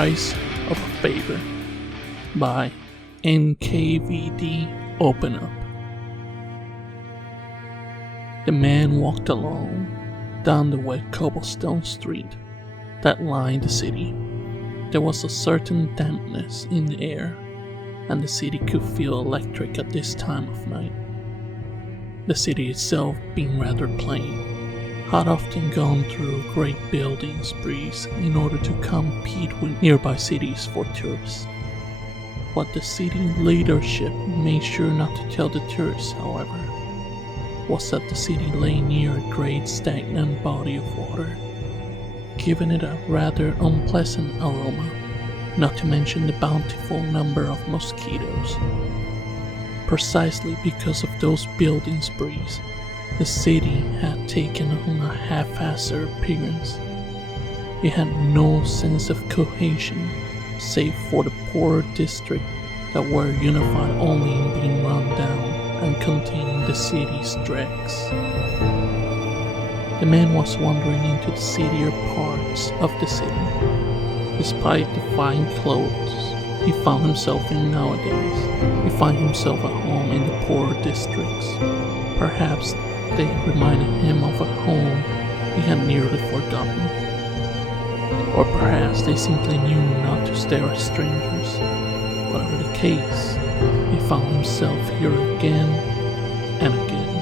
Price of a Favor by NKVD Open Up. The man walked along down the wet cobblestone street that lined the city. There was a certain dampness in the air, and the city could feel electric at this time of night. The city itself being rather plain, had often gone through great building sprees in order to compete with nearby cities for tourists. What the city leadership made sure not to tell the tourists, however, was that the city lay near a great stagnant body of water, giving it a rather unpleasant aroma, not to mention the bountiful number of mosquitoes. Precisely because of those building sprees, the city had taken on a haphazard appearance. It had no sense of cohesion, save for the poorer districts that were unified only in being run down and containing the city's dregs. The man was wandering into the seedier parts of the city. Despite the fine clothes he found himself in nowadays, he found himself at home in the poorer districts. Perhaps they reminded him of a home he had nearly forgotten. Or perhaps they simply knew not to stare at strangers. Whatever the case, he found himself here again and again.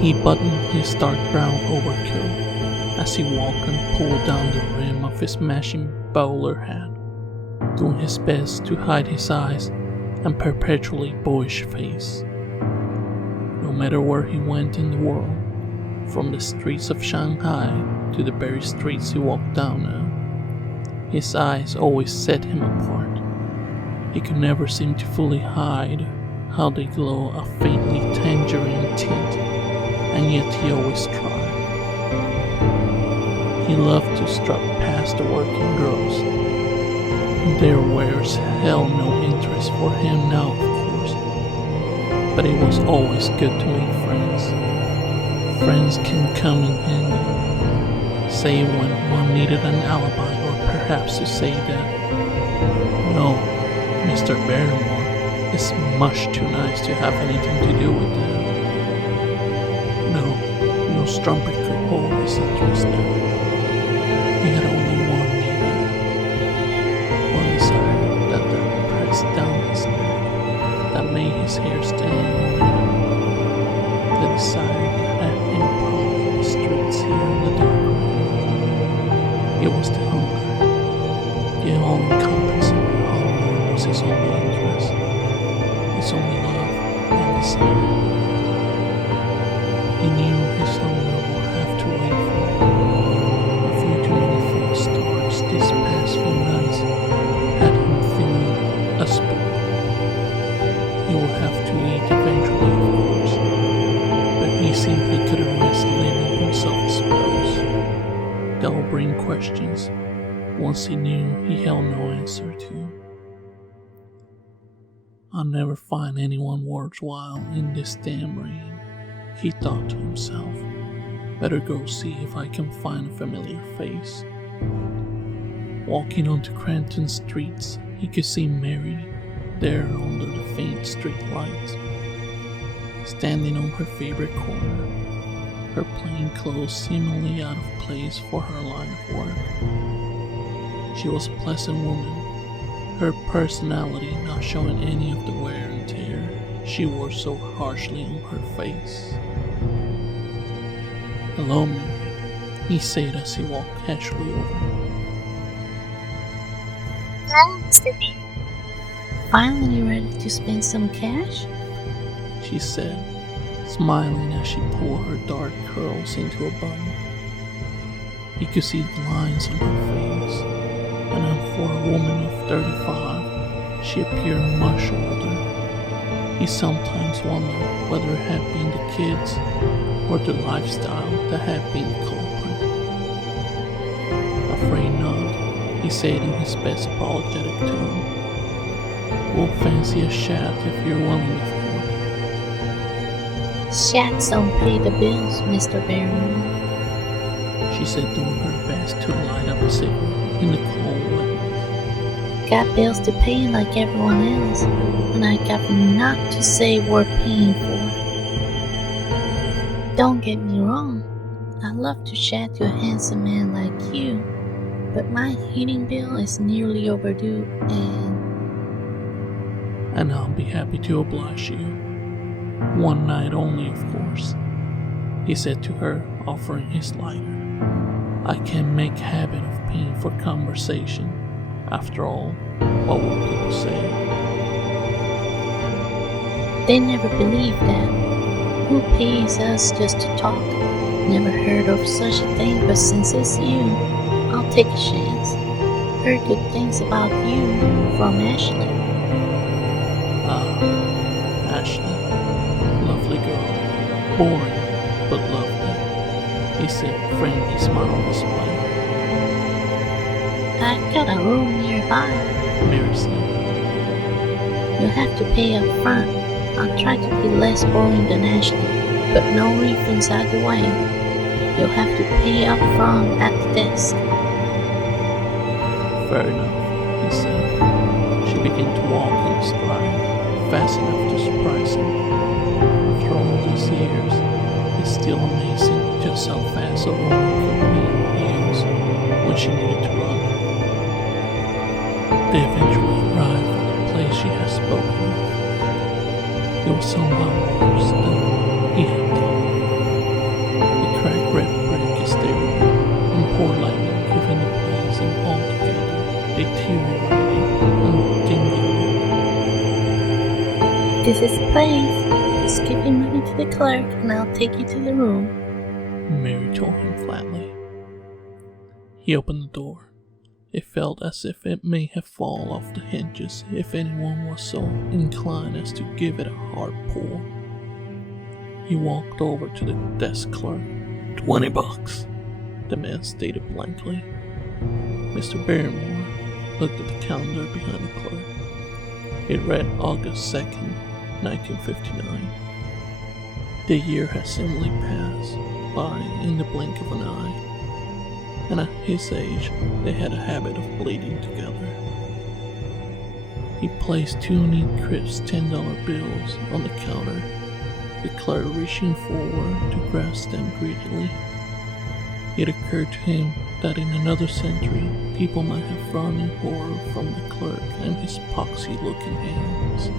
He buttoned his dark brown overcoat as he walked and pulled down the rim of his matching bowler hat, doing his best to hide his eyes and perpetually boyish face. No matter where he went in the world, from the streets of Shanghai to the very streets he walked down now, his eyes always set him apart. He could never seem to fully hide how they glow a faintly tangerine tint, and yet he always tried. He loved to strut past the working girls. Their wares held no interest for him now, of course, but it was always good to make friends. Friends can come in handy, say when one needed an alibi, or perhaps to say that, no, Mr. Barrymore is much too nice to have anything to do with that. No strumpet could hold his interest now. He had only one need, one desire that pressed down his neck, that made his hair stand on end. The desire to have him prowl the streets here in the dark rain. It was the hunger, the all-encompassing hunger was his only interest, his only love and desire. He knew his hunger would have to wait for a few too many false starts these past few nights had him feeling a spook. He would have to eat eventually, of course, but he simply couldn't risk leaving himself exposed. That would bring questions once he knew he held no answer to. I'll never find anyone worthwhile in this damn rain, he thought to himself. Better go see if I can find a familiar face. Walking onto Cranton streets, he could see Mary there under the faint street lights, standing on her favorite corner, her plain clothes seemingly out of place for her line of work. She was a pleasant woman, her personality not showing any of the wear and tear she wore so harshly on her face. "Hello, Mary," he said as he walked casually over. "Hello, Mr. B. Finally ready to spend some cash?" she said, smiling as she pulled her dark curls into a bun. He could see the lines on her face, and for a woman of 35, she appeared much older. He sometimes wondered whether it had been the kids or the lifestyle that had been the culprit. "Afraid not," he said in his best apologetic tone. "We'll fancy a chat if you're willing, of course." "Chats don't pay the bills, Mr. Barrymore," she said, doing her best to light up a cigarette. in the cold wind. Got bills to pay like everyone else, and I got not to say worth paying for. Don't get me wrong, I love to chat to a handsome man like you, but my heating bill is nearly overdue And I'll be happy to oblige you. One night only, of course, he said to her, offering his lighter. I can't make habit of paying for conversation. After all, what will people say? They never believe that. Who pays us just to talk? Never heard of such a thing, but since it's you, I'll take a chance. Heard good things about you from Ashley. Ashley. Lovely girl. Boring, but lovely. He said, friendly smile on his way. I've got a room nearby. Mary said. You'll have to pay up front. I'll try to be less boring than Ashley, but no refunds either way. You'll have to pay up front at the desk. Fair enough, he said. She began to walk in stride, fast enough to surprise him. After all these years, it's still amazing just how fast a woman could be in heels when she needed to run. They eventually arrived at the place she had spoken of. It was somehow worse than he had thought. The cracked red brick stairway and poor lightning giving the place and altogether deteriorating and dimly. This is the place. Just give your money to the clerk and I'll take you to the room. Mary told him flatly. He opened the door. It felt as if it may have fallen off the hinges if anyone was so inclined as to give it a hard pull. He walked over to the desk clerk. $20, the man stated blankly. Mr. Barrymore looked at the calendar behind the clerk. It read August 2nd, 1959. The year had seemingly passed by in the blink of an eye, and at his age, they had a habit of bleeding together. He placed two neat crisp $10 bills on the counter, the clerk reaching forward to grasp them greedily. It occurred to him that in another century, people might have run in horror from the clerk and his poxy-looking hands.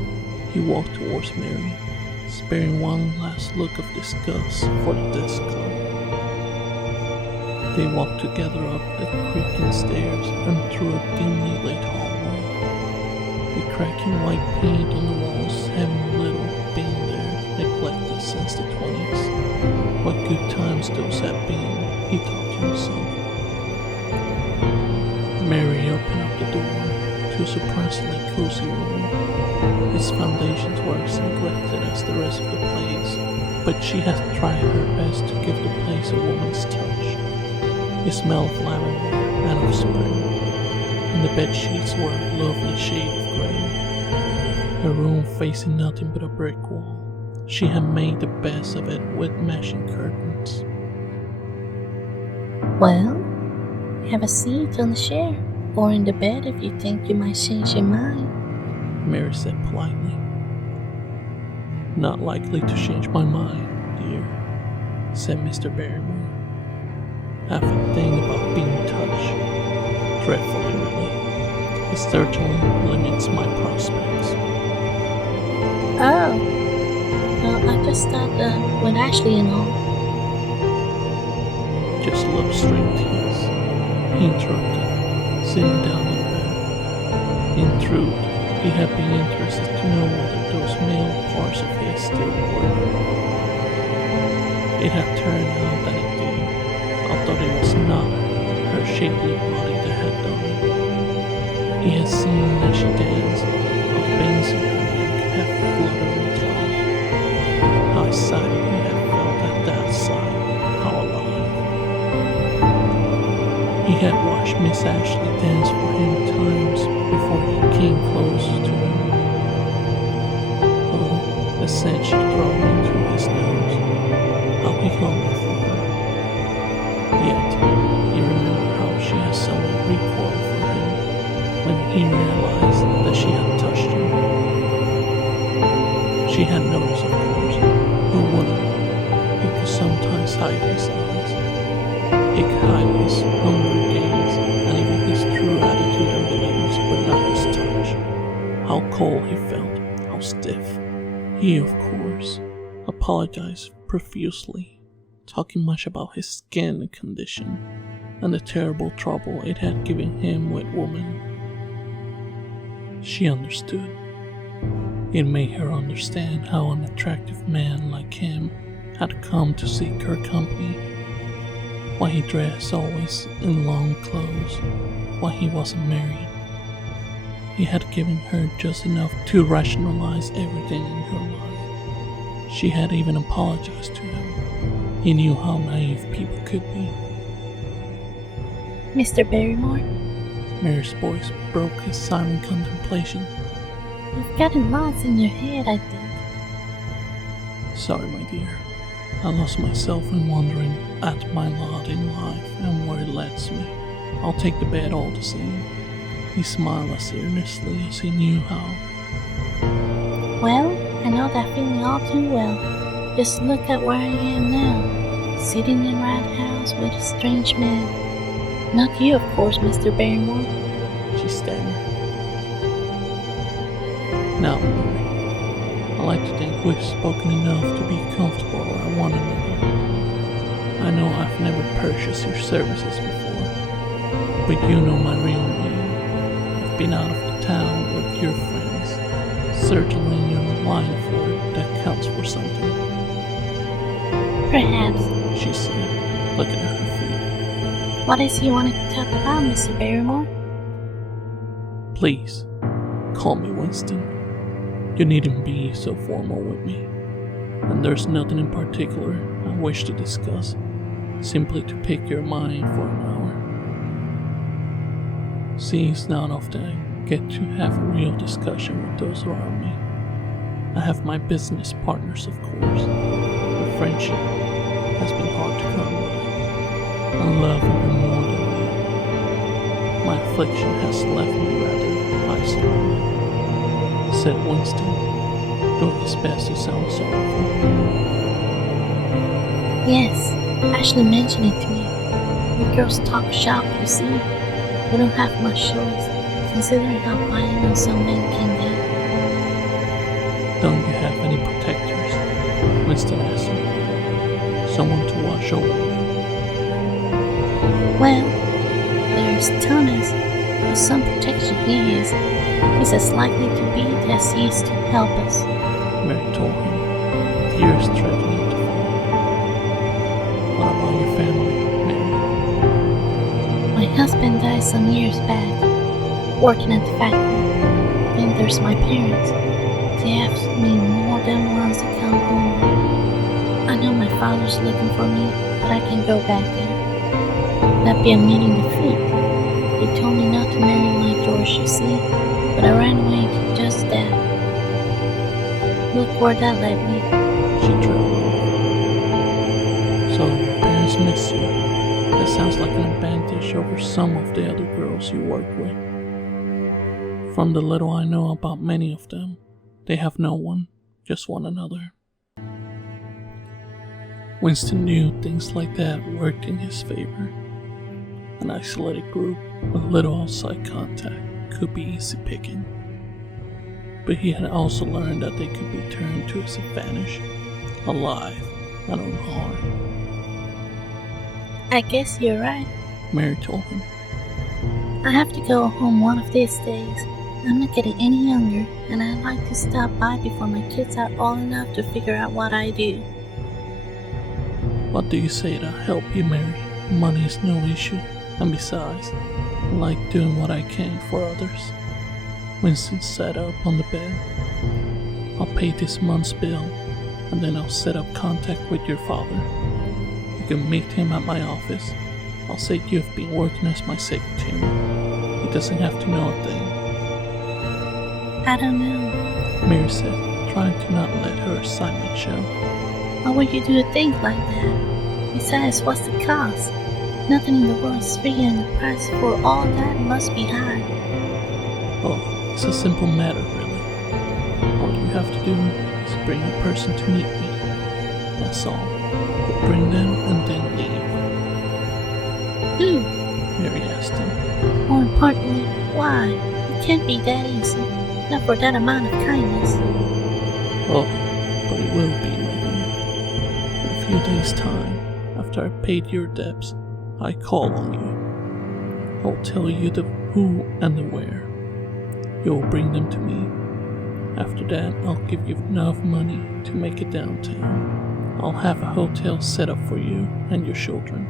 He walked towards Mary, sparing one last look of disgust for the desk clerk. They walked together up the creaking stairs and through a dimly lit hallway. The cracking white paint on the walls having little been there, neglected since the 20s. What good times those had been, he thought to himself. Mary opened up the door to a surprisingly cozy room. Its foundations were as neglected as the rest of the place, but she had tried her best to give the place a woman's touch. It smelled of lavender and of spring, and the bed sheets were a lovely shade of grey. Her room facing nothing but a brick wall. She had made the best of it with matching curtains. Well, have a seat on the chair, or in the bed if you think you might change your mind. Mary said politely. Not likely to change my mind, dear, said Mr. Barrymore. I have a thing about being touched. Dreadfully, really. It certainly limits my prospects. Oh. Well, I just thought with Ashley and all. Just love string tease, he interrupted, sitting down on the bed. In truth, he had been interested to know whether those male parts of his still worked. It had turned out that it did, although it was not her shapely body that had done it. He had seen as she danced, how veins in her neck had fluttered and throbbed. How excited he had felt at that sight, how alive. He had watched Miss Ashley dance for him times before he came close to her. Oh, the scent she drove into his nose, how he hungered for her. Yet, he remembered how she had suddenly recoiled stiff. He, of course, apologized profusely, talking much about his skin condition and the terrible trouble it had given him with women. She understood. It made her understand how an attractive man like him had come to seek her company, why he dressed always in long clothes, why he wasn't married. He had given her just enough to rationalize everything in her life. She had even apologized to him. He knew how naive people could be. Mr. Barrymore, Mary's voice broke his silent contemplation. you've gotten lost in your head, I think. Sorry, my dear. I lost myself in wondering at my lot in life and where it leads me. I'll take the bed all the same. He smiled as earnestly as he knew how. Well, I know that feeling all too well. Just look at where I am now, sitting in Rat House with a strange man. Not you, of course, Mr. Barrymore. She stammered. Now, Mary, I like to think we've spoken enough to be comfortable around one another. I know I've never purchased your services before, but you know my real name. I've been out of the town with your friends. Certainly your line of work that counts for something. Perhaps. She said, looking at her feet. What is it you wanted to talk about, Mr. Barrymore? Please, call me Winston. You needn't be so formal with me. And there's nothing in particular I wish to discuss, simply to pick your mind for an hour. See, it's not often I get to have a real discussion with those around me. I have my business partners, of course, but friendship has been hard to come by. And love even more than that. My affliction has left me rather isolated, said Winston, doing his best to sound sorrowful. Yes, Ashley mentioned it to me. We girls talk shop, you see. We don't have much choice, considering how violent some men can get. Don't you have any protectors? Winston asked him. Someone to watch over you. Well, there's Thomas, but some protection he is. He's as likely to be as he is to help us. Mary told him, tears threatening to fall. What about your family, Mary? My husband died some years back, working at the factory. Then there's my parents. They asked me more than once to come home. I know my father's looking for me, but I can go back there. That'd be admitting defeat. They told me not to marry my George, you see, but I ran away to just that. Look where that led me. She trailed off. So your parents miss you. That sounds like an advantage over some of the other girls you work with. From the little I know about many of them, they have no one, just one another. Winston knew things like that worked in his favor. An isolated group with little outside contact could be easy picking. But he had also learned that they could be turned to his advantage, alive and unharmed. I guess you're right. Mary told him. I have to go home one of these days. I'm not getting any younger, and I'd like to stop by before my kids are old enough to figure out what I do. What do you say to help you, Mary? Money is no issue, and besides, I like doing what I can for others. Winston sat up on the bed. I'll pay this month's bill, and then I'll set up contact with your father. You can meet him at my office. I'll say you've been working as my secretary. He doesn't have to know a thing. I don't know. Mary said, trying to not let her excitement show. Why would you do a thing like that? Besides, what's the cost? Nothing in the world is free, and the price for all that must be high. Oh, it's a simple matter, really. All you have to do is bring a person to meet me. That's all. But bring them and then leave. Who? Mary asked him. More importantly, why? It can't be that easy. Not for that amount of kindness. Oh, but it will be, my dear. In a few days' time, after I've paid your debts, I call on you. I'll tell you the who and the where. You'll bring them to me. After that, I'll give you enough money to make it downtown. I'll have a hotel set up for you and your children.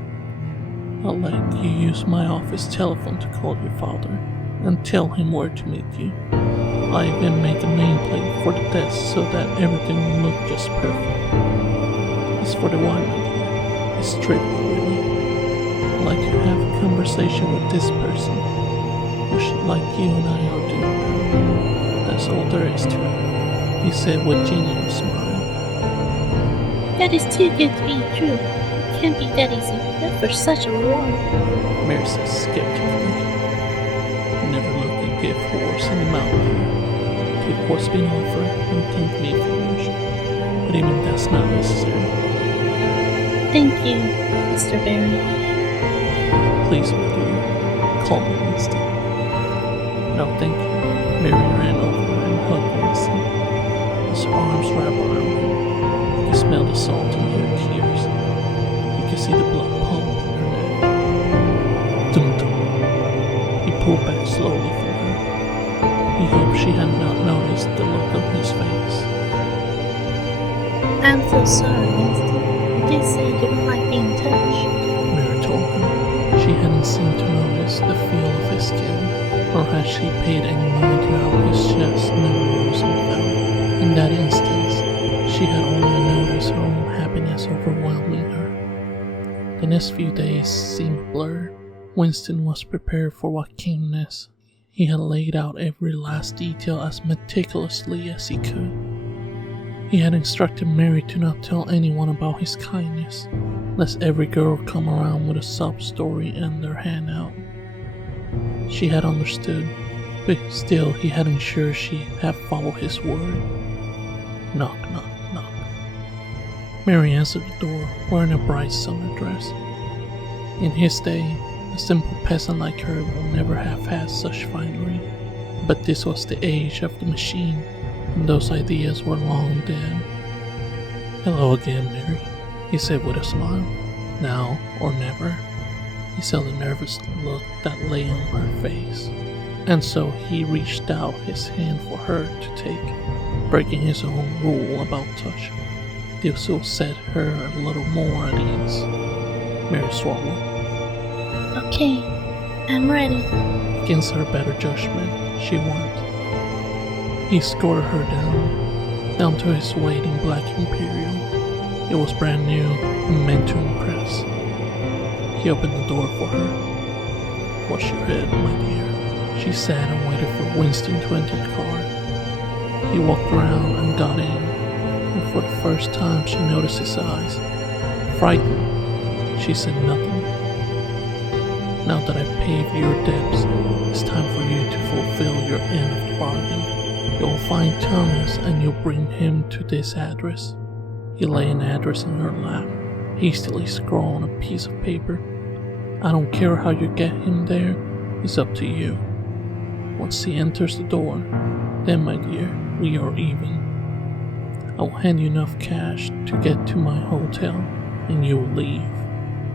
I'll let you use my office telephone to call your father and tell him where to meet you. I even make a nameplate for the desk so that everything will look just perfect. As for the wine, my dear, it's trivial really. I'd like to have a conversation with this person, which like you and I are doing. That's all there is to it, he said with genuine smile. That is too good to be true. It can't be that easy, not for such a reward. Mary said skeptically. Never look a gift horse in the mouth. Take what's been offered and thank me if you wish. But even that's not necessary. Thank you, Mr. Baron. Please, my dear, call me Winston. No, thank you. Mary ran over and hugged Winston. As her arms wrapped around him, you could smell the salt in her tears. You could see the blood pump in her neck. Dum-dum. He pulled back slowly from her. He hoped she had not noticed the look on his face. I'm so sorry, Winston. You did say you don't like being touched. Mary told him she hadn't seemed to notice the feel of his skin, or had she paid any mind to how his chest never rose and fell. In that instance, she had only noticed her own happiness overwhelming her. The next few days seemed blurred. Winston was prepared for what came next. He had laid out every last detail as meticulously as he could. He had instructed Mary to not tell anyone about his kindness, lest every girl come around with a sob story and their hand out. She had understood, but still he had ensured she had followed his word. Knock, knock, knock. Mary answered the door, wearing a bright summer dress. In his day, a simple peasant like her will never have had such finery, but this was the age of the machine, and those ideas were long dead. Hello again, Mary, he said with a smile. Now or never. He saw the nervous look that lay on her face, and so he reached out his hand for her to take, breaking his own rule about touch. This will set her a little more at ease. Mary swallowed. Okay, I'm ready. Against her better judgment, she went. He escorted her down to his waiting black Imperial. It was brand new and meant to impress. He opened the door for her. Wash your head, my dear. She sat and waited for Winston to enter the car. He walked around and got in, and for the first time she noticed his eyes. Frightened, she said nothing. Now that I've paid your debts, it's time for you to fulfill your end of the bargain. You'll find Thomas and you'll bring him to this address. He lay an address in her lap, hastily scrawled on a piece of paper. I don't care how you get him there, it's up to you. Once he enters the door, then my dear, we are even. I will hand you enough cash to get to my hotel, and you will leave.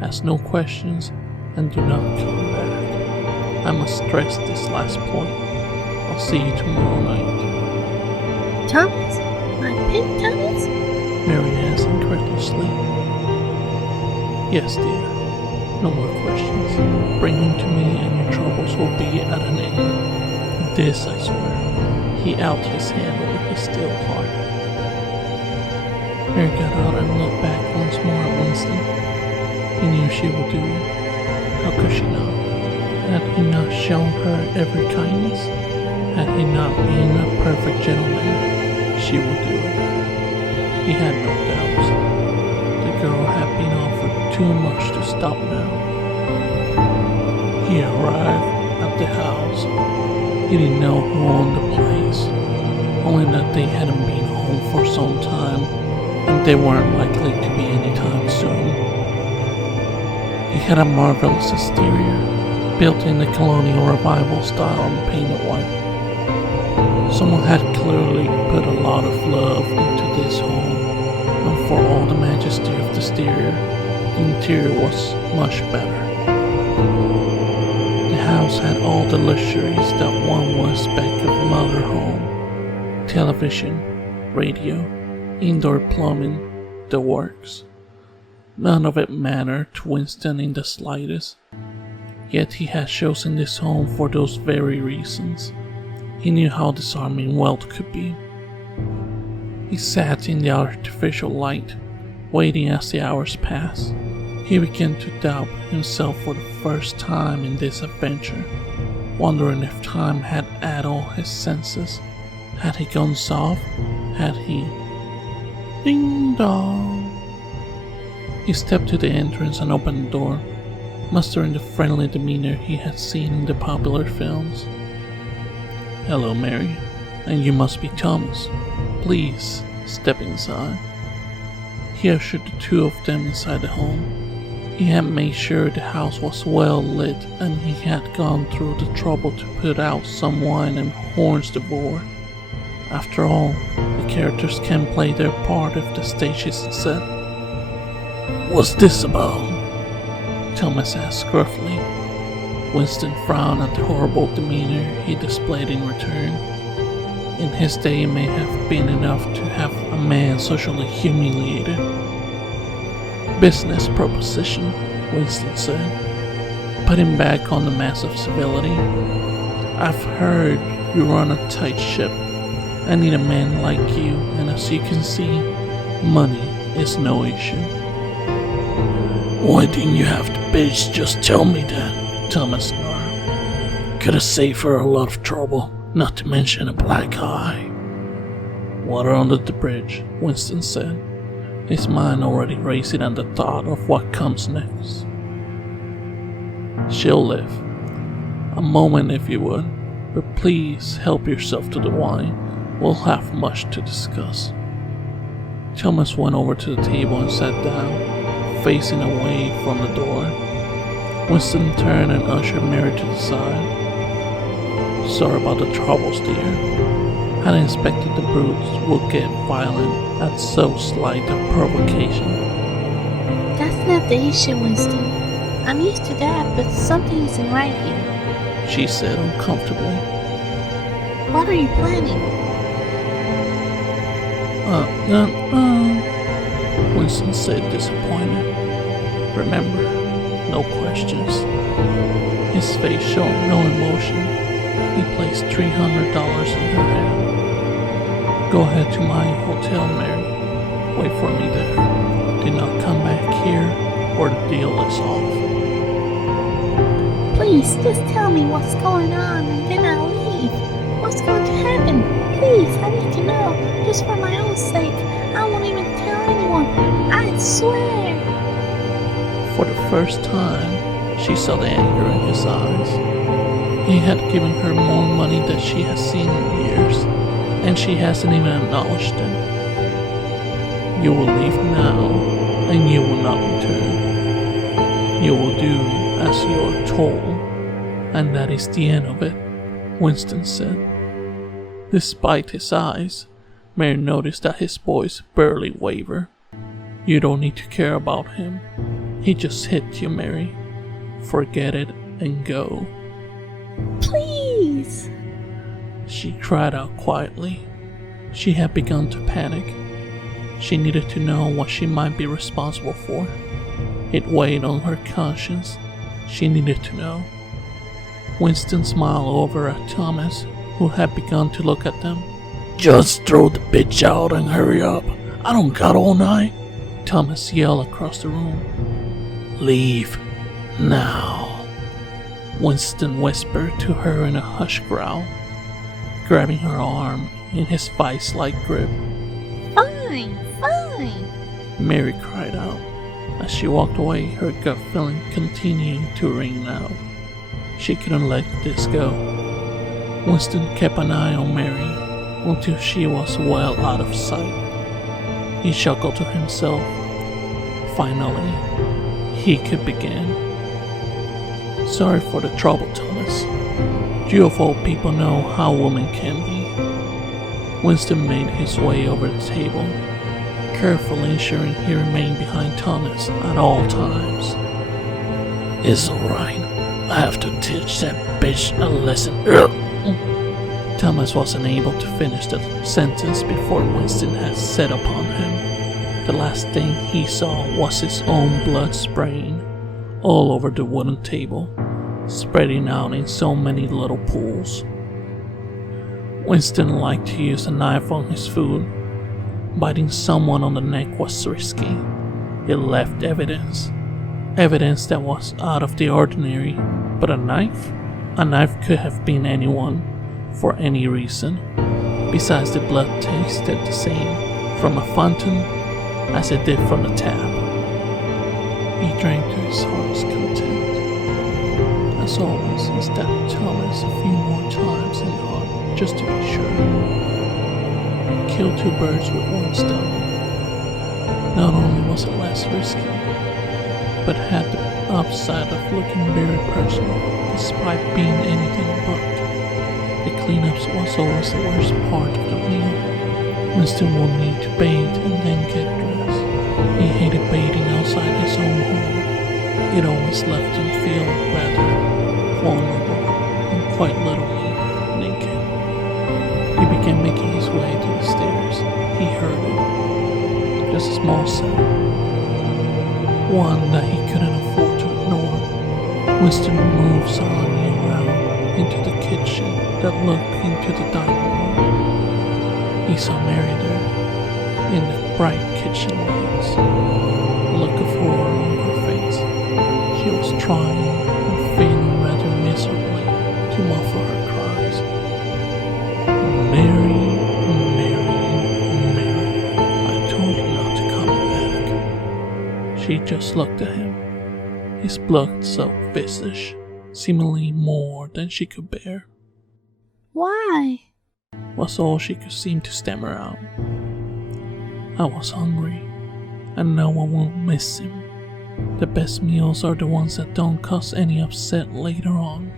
Ask no questions, and do not come back. I must stress this last point. I'll see you tomorrow night. Thomas? My pet Thomas? Mary asked incredulously. Yes, dear. No more questions. Bring him to me and your troubles will be at an end. This, I swear. He out his hand over his still heart. Mary got out and looked back once more at Winston. He knew she would do it. How could she not? Had he not shown her every kindness? Had he not been a perfect gentleman? She would do it. He had no doubts. The girl had been offered too much to stop now. He arrived at the house. He didn't know who owned the place, only that they hadn't been home for some time, and they weren't likely to be anytime soon. He had a marvelous exterior, built in the colonial revival style and painted white. Someone had clearly put a lot of love into this home, and for all the majesty of the exterior, the interior was much better. The house had all the luxuries that one would expect of a mother home: television, radio, indoor plumbing, the works. None of it mattered to Winston in the slightest, yet he had chosen this home for those very reasons. He knew how disarming wealth could be. He sat in the artificial light, waiting as the hours passed. He began to doubt himself for the first time in this adventure, wondering if time had addled his senses. Had he gone soft? Had he... Ding dong! He stepped to the entrance and opened the door, mustering the friendly demeanor he had seen in the popular films. "Hello, Mary, and you must be Thomas. Please, step inside." He ushered the two of them inside the home. He had made sure the house was well lit, and he had gone through the trouble to put out some wine and horns to board. After all, the characters can play their part if the stage isn't set. "What's this about?" Thomas asked gruffly. Winston frowned at the horrible demeanor he displayed in return. In his day, it may have been enough to have a man socially humiliated. "Business proposition," Winston said, putting back on the mask of civility. "I've heard you run a tight ship. I need a man like you, and as you can see, money is no issue." "Why didn't you have the bitch just tell me that?" Thomas snarled. "Could have saved her a lot of trouble, not to mention a black eye." "Water under the bridge," Winston said, his mind already racing at the thought of what comes next. "She'll live. A moment if you would, but please help yourself to the wine. We'll have much to discuss." Thomas went over to the table and sat down, facing away from the door. Winston turned and ushered Mary to the side. "Sorry about the troubles, dear. Hadn't expected the brutes would get violent at so slight a provocation." That's not the issue, Winston. I'm used to that, but something isn't right here. she said uncomfortably. What are you planning? Winston said, disappointed. "Remember, no questions." His face showed no emotion. He placed $300 in her hand. "Go ahead to my hotel, Mary. Wait for me there. Do not come back here or the deal is off." Please, just tell me what's going on and then I'll leave. What's going to happen? Please, I need to know. Just for my own sake. I won't even tell anyone. I swear. For the first time, she saw the anger in his eyes. He had given her more money than she has seen in years, and she hasn't even acknowledged it. "You will leave now, and you will not return. You will do as you are told, and that is the end of it," Winston said. Despite his eyes, Mary noticed that his voice barely wavered. "You don't need to care about him. He just hit you, Mary. Forget it and go." Please. She cried out quietly. She had begun to panic. She needed to know what she might be responsible for. It weighed on her conscience. She needed to know. Winston smiled over at Thomas, who had begun to look at them. "Just throw the bitch out and hurry up. I don't got all night," Thomas yelled across the room. "Leave now," Winston whispered to her in a hushed growl, grabbing her arm in his vice-like grip. Fine, fine. Mary cried out. As she walked away, her gut feeling continuing to ring out. She couldn't let this go. Winston kept an eye on Mary until she was well out of sight. He chuckled to himself. Finally, he could begin. "Sorry for the trouble, Thomas. You of all people know how women can be. Winston made his way over the table, carefully ensuring he remained behind Thomas at all times. It's alright. I have to teach that bitch a lesson. Thomas wasn't able to finish the sentence before Winston had set upon him. The last thing he saw was his own blood spraying all over the wooden table, spreading out in so many little pools. Winston liked to use a knife on his food. Biting someone on the neck was risky. It left evidence that was out of the ordinary, but a knife? A knife could have been anyone, for any reason. Besides, the blood tasted the same from a fountain as it did from the tap. He drank to his heart's content. As always, he stabbed Thomas a few more times in the heart, just to be sure. Killed two birds with one stone. Not only was it less risky, but had the upside of looking very personal, despite being anything but. The cleanups was always the worst part of the meal. Winston would need to bathe and then get dressed. He hated bathing outside his own home. It always left him feel rather vulnerable and quite literally naked. He began making his way to the stairs. He heard it. Just a small sound. One that he couldn't afford to ignore. Winston moved silently around into the kitchen that looked into the dining room. He saw Mary there, in the bright kitchen lights, a look of horror on her face. She was trying and failing rather miserably to muffle her cries. Mary, Mary, Mary, I told you not to come back. She just looked at him, his blood-soaked visage, seemingly more than she could bear. Why? Was all she could seem to stammer out. I was hungry, and no one will miss him. The best meals are the ones that don't cause any upset later on.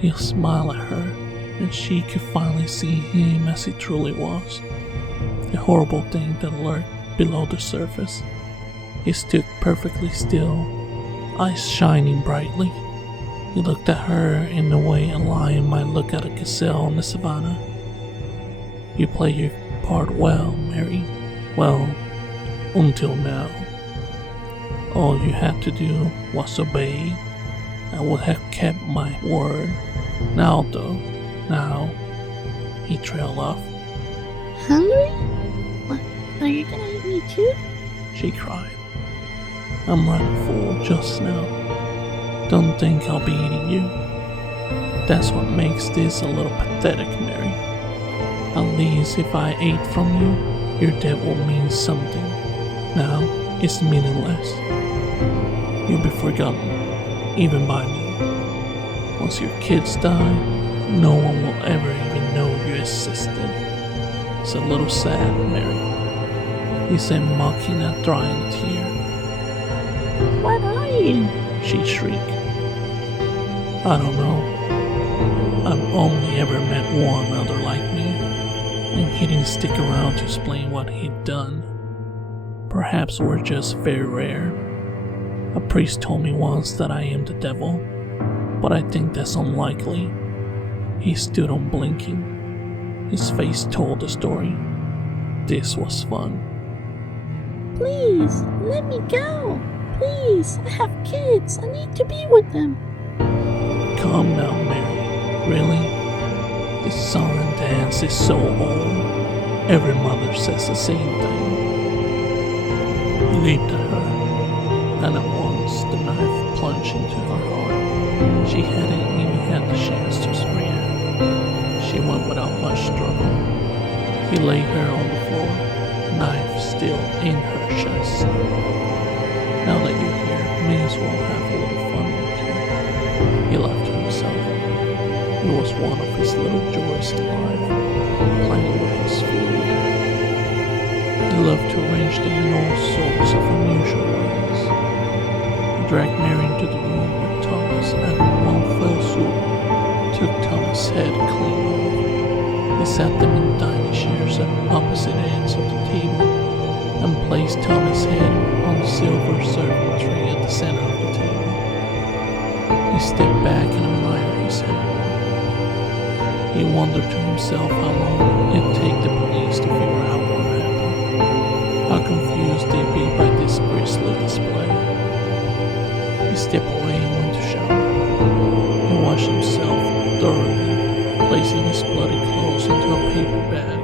He'll smile at her, and she could finally see him as he truly was. The horrible thing that lurked below the surface. He stood perfectly still, eyes shining brightly. He looked at her in the way a lion might look at a gazelle on the savannah. You play your part well, Mary. Well, until now. All you had to do was obey. I would have kept my word. Now though, he trailed off. Hungry? What, are you gonna eat me too? She cried. I'm rather full just now. Don't think I'll be eating you. That's what makes this a little pathetic, Mary. At least if I ate from you, your death will mean something. Now, it's meaningless. You'll be forgotten, even by me. Once your kids die, no one will ever even know you existed. It's a little sad, Mary. He said, mocking and drying a tear. What are you? She shrieked. I don't know. I've only ever met one other like me, and he didn't stick around to explain what he'd done. Perhaps we're just very rare. A priest told me once that I am the devil, but I think that's unlikely. He stood unblinking. His face told the story. This was fun. Please, let me go. Please, I have kids. I need to be with them. Calm down, Mary. Really? This song and dance is so old. Every mother says the same thing. He leaped at her, and at once the knife plunged into her heart. She hadn't even had the chance to react. She went without much struggle. He laid her on the floor, knife still in her chest. Now that you're here, may as well have a little fun with you. He laughed to himself. It was one of his little joys in life, playing with his food. He loved to arrange them in all sorts of unusual ways. He dragged Mary into the room with Thomas and in one fell swoop took Thomas' head clean off. He sat them in the dining tiny chairs at opposite ends of the table and placed Tommy's head on the silver serving tray at the center of the table. He stepped back and admired his head. He wondered to himself how long it'd take the police to figure out what happened. How confused they'd be by this grisly display. He stepped away and went to shower. He washed himself thoroughly, placing his bloody clothes into a paper bag.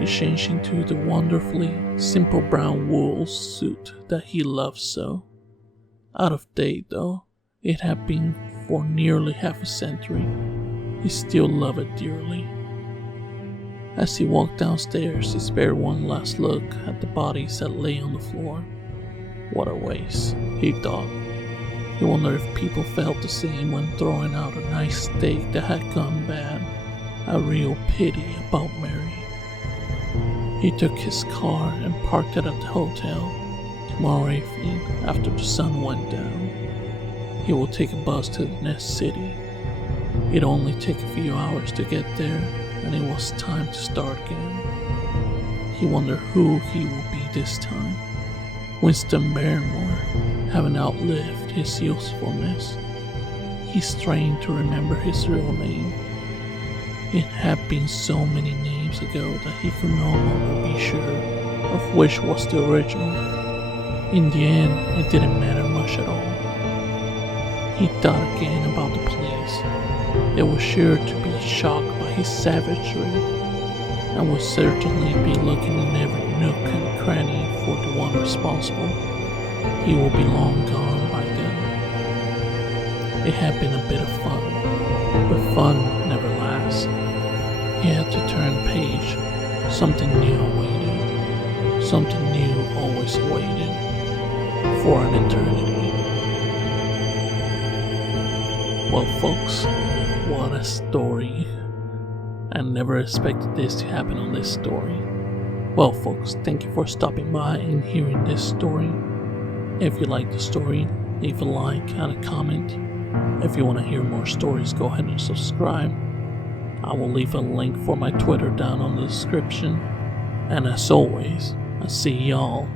He changed into the wonderfully simple brown wool suit that he loved so. Out of date though, it had been for nearly half a century. He still loved it dearly. As he walked downstairs, he spared one last look at the bodies that lay on the floor. What a waste, he thought. He wondered if people felt the same when throwing out a nice steak that had gone bad. A real pity about Mary. He took his car and parked it at the hotel. Tomorrow evening, after the sun went down, he will take a bus to the next city. It'd only take a few hours to get there, and it was time to start again. He wondered who he would be this time. Winston Barrymore, having outlived his usefulness. He strained to remember his real name. It had been so many names ago that he could no longer be sure of which was the original. In the end, it didn't matter much at all. He thought again about the police. They were sure to be shocked by his savagery, and would certainly be looking in every nook and cranny for the one responsible. He will be long gone by then. It had been a bit of fun, but fun never lasts. He had to turn page. Something new awaited. Something new always awaited. For an eternity. Well folks, what a story. I never expected this to happen on this story. Well folks, thank you for stopping by and hearing this story. If you like the story, leave a like and a comment. If you want to hear more stories, go ahead and subscribe. I will leave a link for my Twitter down on the description. And as always, I'll see y'all